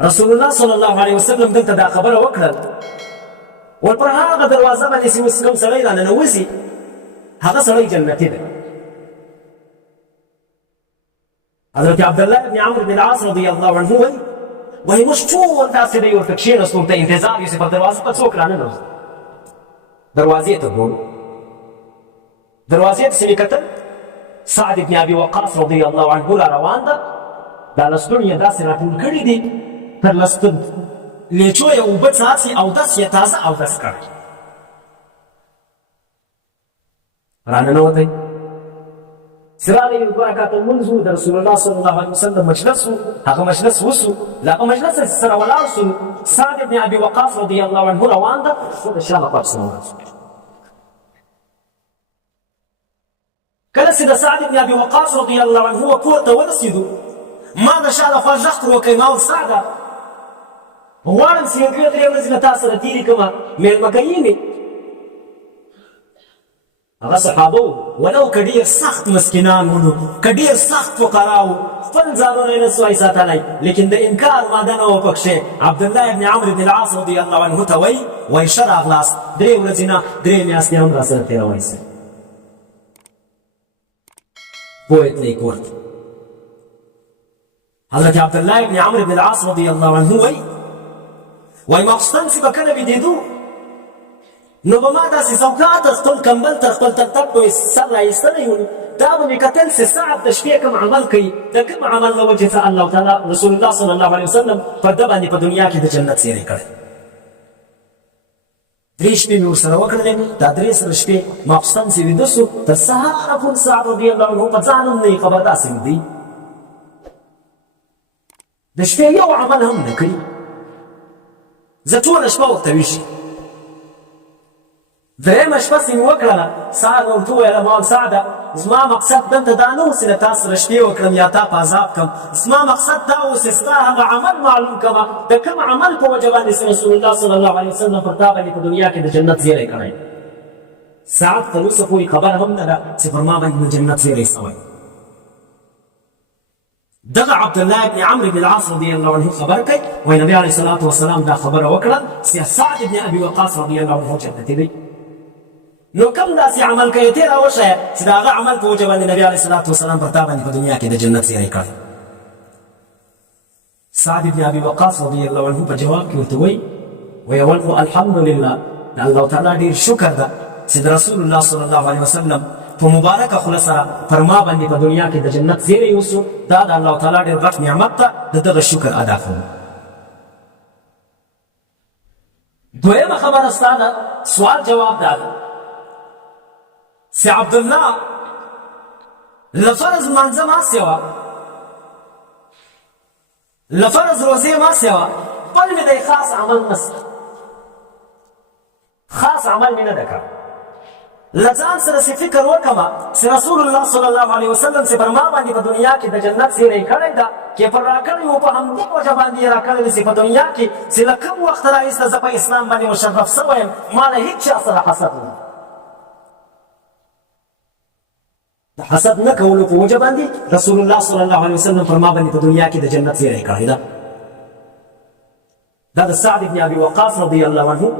رسول الله صلی الله علیه وسلم دلته دا خبره وکړل ول پر هغه دروازه باندې چې اوس کوم سړی راننوځي هغه سړی جنتي دی. حضرت عبدالله بن عمرو بن العاص رضی الله عنه وایي موږ ټول داسې دی ورته کښېناستو ورته انتظار یو چې پر دروازه به څوک راننوځي. دروازې ته ګورو، دروازې ته چې مې کتل سعد بن ابي وقاص رضی الله عنه را روان ده، دا لستوڼي یې داسې راټول کړي دي تر لیچو یې اوبه څاڅي اودس یې تازه اودس کړی. راننوتی چې راغی یو دوه رکعته لمونځ و د رسول الله صلی الله علیه وسلم مجلس و، هغه مجلس وسو، له هغه مجلس سره ولاړ سو. سعد بن ابي وقاص رضی الله عنه روان ده، د شا خوا پسې روان سو. کله چې د سعد بن ابي وقاص رضی الله عنه کور ته ورسېدو، ما د شا له خوا غږ تر وکړی، ما ویل سعده غواړم چې یو دوې درې ورځې له تا سره تېرې کړمه، مېلمګیي مې. هغه صحابه وو، ولو که ډېر سخت مسکینان وو، که ډېر سخت فقرا وو، خپل ځانونه یې نه سوای ساتلی، لیکن د انکار ماده نه وه پکښې. عبدالله بن عمرو بن العاص رضی الله عنه ته وایي ښه راغلاست، درې ورځې نه درې میاشتې هم راسره تېروی سئ. پوه تلئ کور ته. حضرت عبدالله بن عمرو بن العاص رضی الله عنه وایي ماخوستن چې به کله بېدېدو نو به ما داسې څوکا تر خپل کمبل تر خپل ترتب به سر رایستلی وم، دا به مې کتل چې سعد د شپې کوم عمل کوي، د کوم عمل له وجې څخه الله تعالی رسول الله صلی الله علیه وسلم په ده باندې په دنیا کې د جنت سیری کړی. درې شپې مې ورسره وکړلې، دا درې سره شپې ماخوستن چې ویده سو تر سهاره پورې سعد رضي الله عنه په ځان هم نه یې خبر، داسې ویده د شپې یو عمل هم نه کوي. زه ټوله شپه ورته ویښ یم. درېیمه شپه چې مې وکړله، سهار مې ورته وویله ما ویل سعده زما مقصد دلته دا نه و چې له تا سره شپې وکړم یا تا په عذاب کړم، زما مقصد دا و چې ستا هغه عمل معلوم کړمه، د کوم عمل په وجه باندې چې رسول الله صلی الله علیه وسلم پر تا باندې په دنیا کې د جنت زیری کړی. سعد تر اوسه پورې خبر هم نه ده چې پر ما باندې د جنت زیری سوی. دغه عبدالله بن عمرو بن العاص رضی الله عنه خبر کوي، وایي نبي علیه الصلاة والسلام دا خبره وکړه چې سعد بن ابي وقاص رضی الله عنه جنتي دی. نو کوم داسې عمل کوي ته راوښیه چې د هغه عمل په وجه باندې نبي علیه الصلاة والسلام پر تا باندې په دنیا کې د جنت زیری کړی. سعد بن ابي وقاص رضی الله عنه په جواب کې ورته وایي اول خو الحمدلله د الله تعالی ډېر شکر ده چې د رسول الله صلی الله علیه وسلم په مبارکه خوله سره پر ما باندې په دنیا کې د جنت زیری وسو، دا د الله تعالی ډېر غټ نعمت ده، د دغه شکر ادا کوم. دویمه خبره ستا ده، سوال جواب دا ده چې عبدالله له فرض لمانځه ما سوه، له فرض روزې ما سوه، بل مې دی خاص عمل نسته، خاص عمل مې نه ده کړی. له ځان سره چې فکر وکړمه چې رسول الله صلی الله علیه وسلم چې پر ما باندې په دنیا کې د جنت زیری کړی ده، چې پر راکړی و په همدې وجه باندې یې راکړی دی چې په دنیا کې چې له کوم وخته راایسته زه په اسلام باندې مشرف سوی یم، ما له هېڅ چا سره حسد نه، د حسد نه کولو په وجه باندې رسول الله صلی الله علیه وسلم پر ما باندې په دنیا کې د جنت زیری کړی ده. دا د سعد بن ابي وقاص رضی الله عنه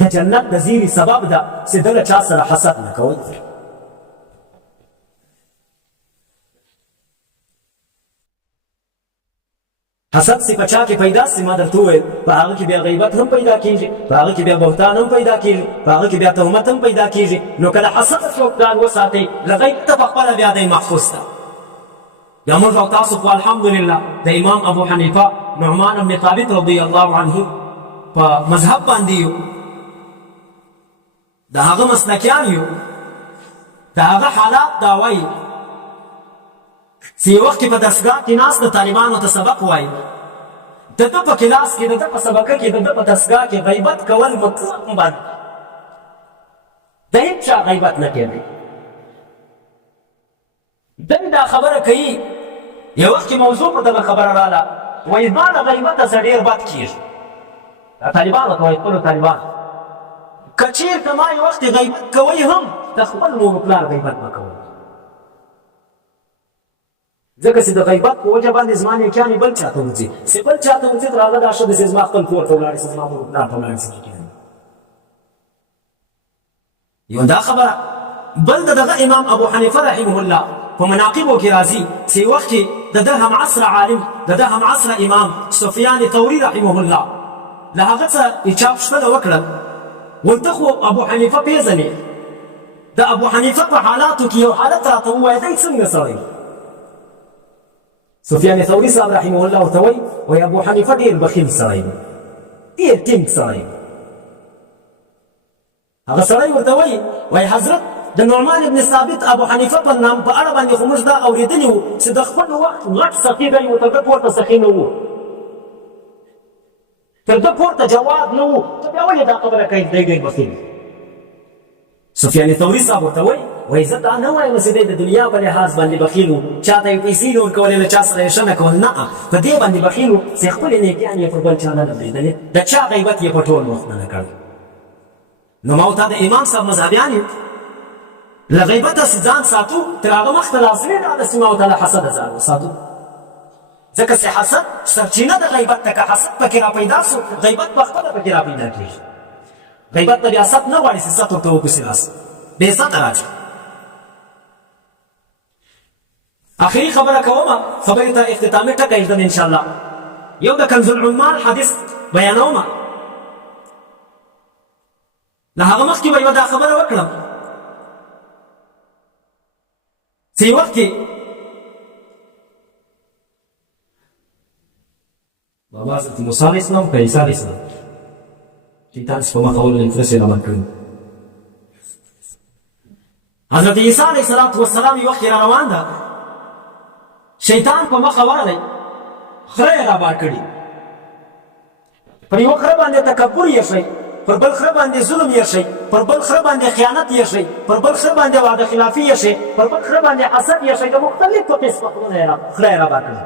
د جنت د زیری سبب ده چې ده له چا سره حسد نه کول. حسد چې په چا کې پیدا سي، ما درته وویل په هغه کې بیا غیبت هم پیدا کېږي، په هغه کې بیا بهتان هم پیدا کېږي، په هغه کې بیا تهمت هم پیدا کېږي. نو که د حسد څوک ځان وساتئ، له غیب ته پخپله بیا دی محفوظ ده. یا موږ او تاسو خو الحمدلله د امام ابو حنیفه نعمان بن ثابت رضی الله عنه په مذهب باندې یو، د هغه مسلکیان یو، د هغه حالات دا وایي چې یو وخت کې په درسګاه کې ناست د طالبانو ته سبق وایي، د ده په کلاس کې د ده په سبقه کې د ده په درسګاه کې غیبت کول مطلق بند، د هېڅ چا غیبت نه کېدی. دی دا خبره کوي، یو وخت کې موضوع پر دغه خبره راله، وایي ما له غیبته څه ډېر بد کېږي. دا طالبانو ته وایي، خپلو طالبانو که چېرته ما یو وخت غیبت کوئ هم د خپل مور پلار غیبت مه کوئ. ځکه چې د غیبت په وجه باندې زما نیکیانې بل چاته ورځي، چې بل چاته ورځي تر هغه دا ښه ده چې زما خپل کور ته ولاړ شي، زما مور پلار ته ولاړ شي. یو دا خبره. بل د دغه امام ابو حنیفه رحمه الله په مناقبو کې راځي چې وخت کې د ده هم عصر عالم، د ده هم عصر امام سفیان ثوري رحمه الله له هغه څه چا پوښتنه وکړه، ورته خو ابو حنیفه پېژنې، د ابو حنیفه په حالاتو کې یو حالت راته ووایه دی څنګه سړی؟ سفیان ثوري صاحب رحمه الله ورته وایي ابو حنیفه ډېر بخیل سړی دی، ډېر ټینګ سړی دی. هغه سړی ورته وایي حضرت د نعمان ابن ثابت ابو حنیفه په نام په اړه باندې خو موږ دا اورېدلي وو چې د خپل وخت غټ سخي دی، ورته ده پورته سخي نه وو، تر ده پورته جواد نه وو، ته بیا ولې دا خبره کوې دی ډېر بخیل؟ سفیان ثوري صاحب ورته وایي زه دا نه وایم چې دی د دنیا په لحاظ باندې بخیل وو، چا ته یې پیسې نه ورکولې، له چا سره یې ښه نه کول، نه، په دې باندې بخیل وو چې خپلې نیکیان یې پر بل چا نه لګېدلې، د چا غیبت یې په ټول وخت نه کړ. نو ما ورته د امام صاحب مذهبیان یو له غیبته چې ځان ساتو، تر هغه مخته لازمي نه ده چې ما ورته له حسده ځان وساتو، ځکه چې حسد سرچینه د غیبت ته که حسد پکې را پیدا سو، غیبت په خپله پکې را پیدا کېږي. غیبت ته بیا ست نه غواړي چې ست ورته وپسې راسي، بې سته راځي. آخري خبره کومه، خبرې ته اختتامي ټکی ایږدم انشاءالله. یو د کنز العمال حدیث بیانومه، له هغه مخکې به یوه دا خبره وکړم چې یو وخت کې بابا حضرت موسی علیه السلام که عیسی علیه السلام شیطان چې په مخه ولولې فرس یې روان کړی، حضرت عیسی علیه السلام یو وخت کې را روان ده، شیطان په مخه ورغلی، خره یې رابار کړي، پر یو خره باندې تکبر یې ښی، پر بل خره باندې ظلم یې ښی، پر بل خره باندې خیانت یې ښی، پر بل خره باندې وعده خلافي یې ښی، پر بل خره باندې حسد یې ښی، د مختلفو قسمه خره یې رابار کړي.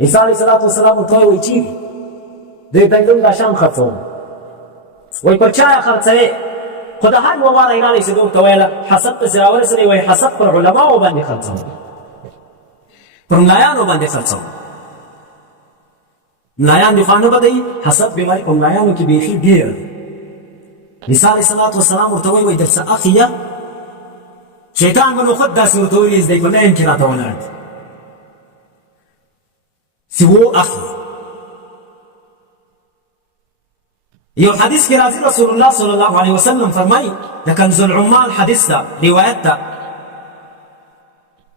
عیسی علیه السلام ورته وایي چیرې؟ دوی ته یې دا شیان خرڅوم. وایي پر چا یې خرڅوې؟ خو د هر یوه واره یې راغلی چې ده ورته ویله حسد پسې راورسېدی، وایي حسد پر علماو باندې خرڅوم، پر ملایانو باندې خرڅوم. ملایان دې خوا نه بدوي، حسد بیماري په ملایانو کې بیخي ډېره ده. عیسی علیه السلام ورته وایي در څه اخ یه؟ شیطان به نو خود داسې ورته ولیز دی په لاین کې راته ولاړ دی چې و اخ. یو حدیث کې راځي رسول الله صلی الله علیه وسلم فرمایي، د کنز العمال حدیث ده، روایت ده،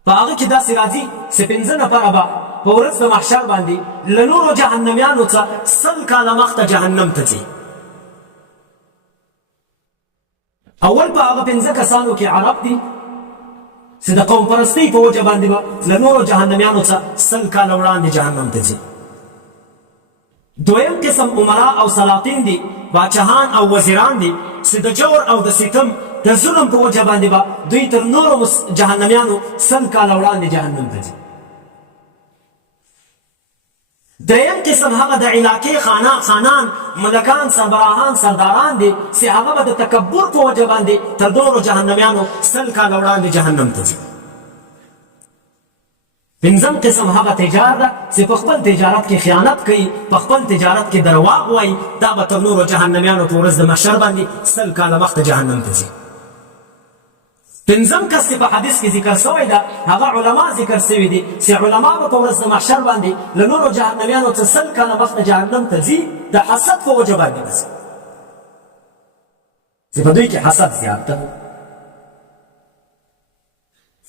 په هغه کې داسې راځي چې 5 نفره به په ورځ د محشر باندې له نورو جهنمیانو څخه 100 کاله مخته جهنم ته ځي. اول په هغه 5 کسانو کې عرب دي چې د قوم پرستۍ په وجه باندې به له نورو جهنمیانو څخه 100 کاله وړاندې جهنم ته ځي. دویم قسم عمرا او سلاطین دي، باچهان او وزیران دي چې د جور او د ستم د ظلم په وجه باندې به دوی تر نورو جهنمیانو 100 کاله وړاندې جهنم ته ځي. دریم قسم هغه د علاقې خانان، ملکان، سربراهان، سرداران دي چې هغه به د تکبر په وجه باندې تر نورو جهنمیانو 100 کاله وړاندې جهنم ته ځي. 5م قسم هغه تجار ده چې په خپل تجارت کې خیانت کوي، په خپل تجارت کې درواغ وایي، دا به تر نورو جهنمیانو په ورځ د محشر باندې 100 کاله مخته جهنم ته ځي. 5م کس چې په حدیث کې ذکر شوی ده هغه علما ذکر شوي دي چې علما به په ورځ د محشر باندې له نورو جهنمیانو څخه 100 کاله مخته جهنم ته ځي، د حسد په وجه باندې ځي چې په دوی کې حسد زیات ده.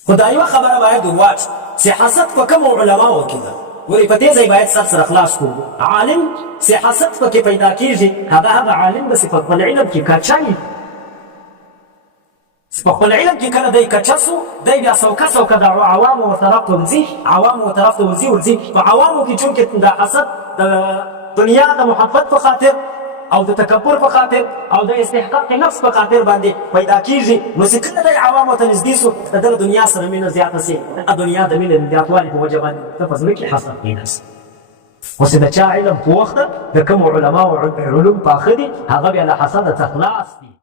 خو دا یوه خبره باید وواچ چې حسد په کومو علماو کې ده. ګورې په دې ځای باید سره خلاص کړو. عالم چې حسد پکې پیدا کېږي هغه عالم به چې په خپل علم کې کچه وي، په خپل علم کې کله دی کچه سو، دی بیا سوکه د عوامو طرف ته ورځي، عوامو طرف ته ورځي. په عوامو کې چونکې د حسد د دنیا د محبت په خاطر او د تکبر په خاطر او د استحقاق نفس په خاطر باندې پیدا کېږي، نو چې کله دی عوامو ته نږدې سو د ده دنیا سره مینه زیاته سي، د دنیا د مینې د زیاتوالي په وجه باندې ته په زړه کې حسد پیدا سي. خو چې د چا علم په وخت د کومو علماو علوم پاخه دي هغه بیا له حسده څخه خلاص دي.